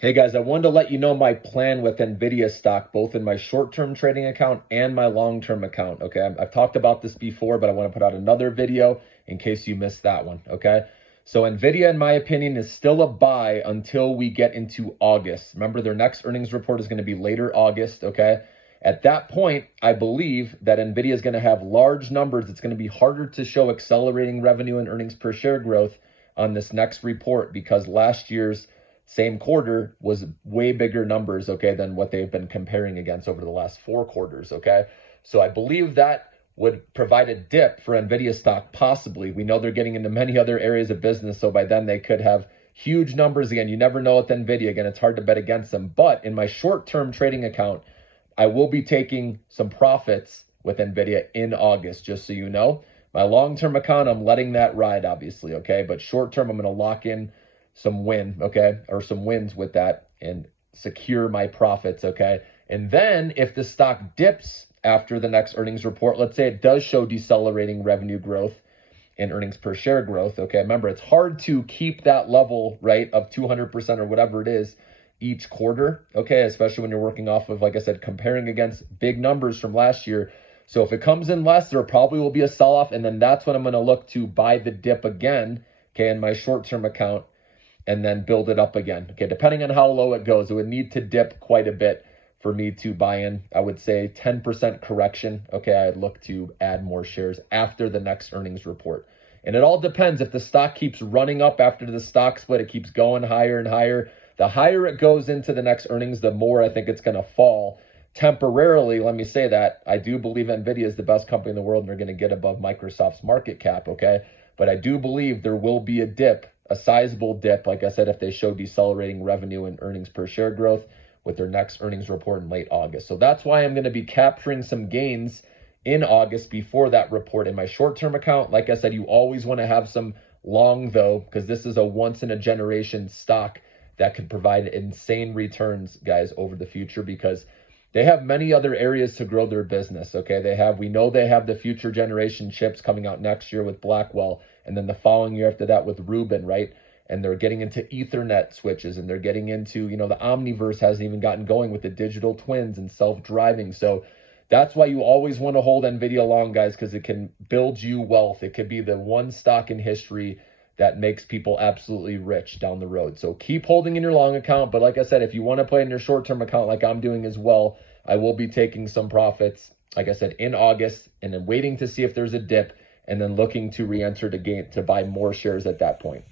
Hey guys, I wanted to let you know my plan with NVDA stock, both in my short-term trading account and my long-term account, okay? I've talked about this before, but I want to put out another video in case you missed that one, okay? So NVIDIA, in my opinion, is still a buy until we get into August. Remember, their next earnings report is going to be later August, okay? At that point, I believe that NVIDIA is going to have large numbers. It's going to be harder to show accelerating revenue and earnings per share growth on this next report because last year's same quarter was way bigger numbers, okay, than what they've been comparing against over the last 4 quarters, okay? So I believe that would provide a dip for NVIDIA stock, possibly. We know they're getting into many other areas of business, so by then they could have huge numbers again. You never know with NVIDIA. Again, it's hard to bet against them. But in my short-term trading account, I will be taking some profits with NVIDIA in August, just so you know. My long-term account, I'm letting that ride, obviously, okay? But short-term, I'm going to lock in some okay, or some wins with that and secure my profits, okay? And then if the stock dips after the next earnings report, let's say it does show decelerating revenue growth and earnings per share growth, okay? Remember, it's hard to keep that level, right, of 200% or whatever it is each quarter, okay? Especially when you're working off of, like I said, comparing against big numbers from last year. So if it comes in less, there probably will be a sell-off, and then that's when I'm going to look to buy the dip again, okay, in my short-term account, and then build it up again. Okay, depending on how low it goes, it would need to dip quite a bit for me to buy in. I would say 10% correction. Okay, I'd look to add more shares after the next earnings report. And it all depends. If the stock keeps running up after the stock split, it keeps going higher and higher. The higher it goes into the next earnings, the more I think it's going to fall. Temporarily, let me say that, I do believe NVIDIA is the best company in the world and they're going to get above Microsoft's market cap, okay? But I do believe there will be a dip, a sizable dip, like I said, if they show decelerating revenue and earnings per share growth with their next earnings report in late August. So that's why I'm going to be capturing some gains in August before that report in my short-term account. Like I said, you always want to have some long, though, because this is a once-in-a-generation stock that could provide insane returns, guys, over the future because they have many other areas to grow their business, okay? We know they have the future generation chips coming out next year with Blackwell, and then the following year after that with Rubin, right? And they're getting into Ethernet switches, and they're getting into, the Omniverse hasn't even gotten going with the digital twins and self-driving. So that's why you always want to hold NVIDIA long, guys, because it can build you wealth. It could be the one stock in history that makes people absolutely rich down the road. So keep holding in your long account. But like I said, if you want to play in your short-term account like I'm doing as well, I will be taking some profits, like I said, in August, and then waiting to see if there's a dip, and then looking to re-enter the game to buy more shares at that point.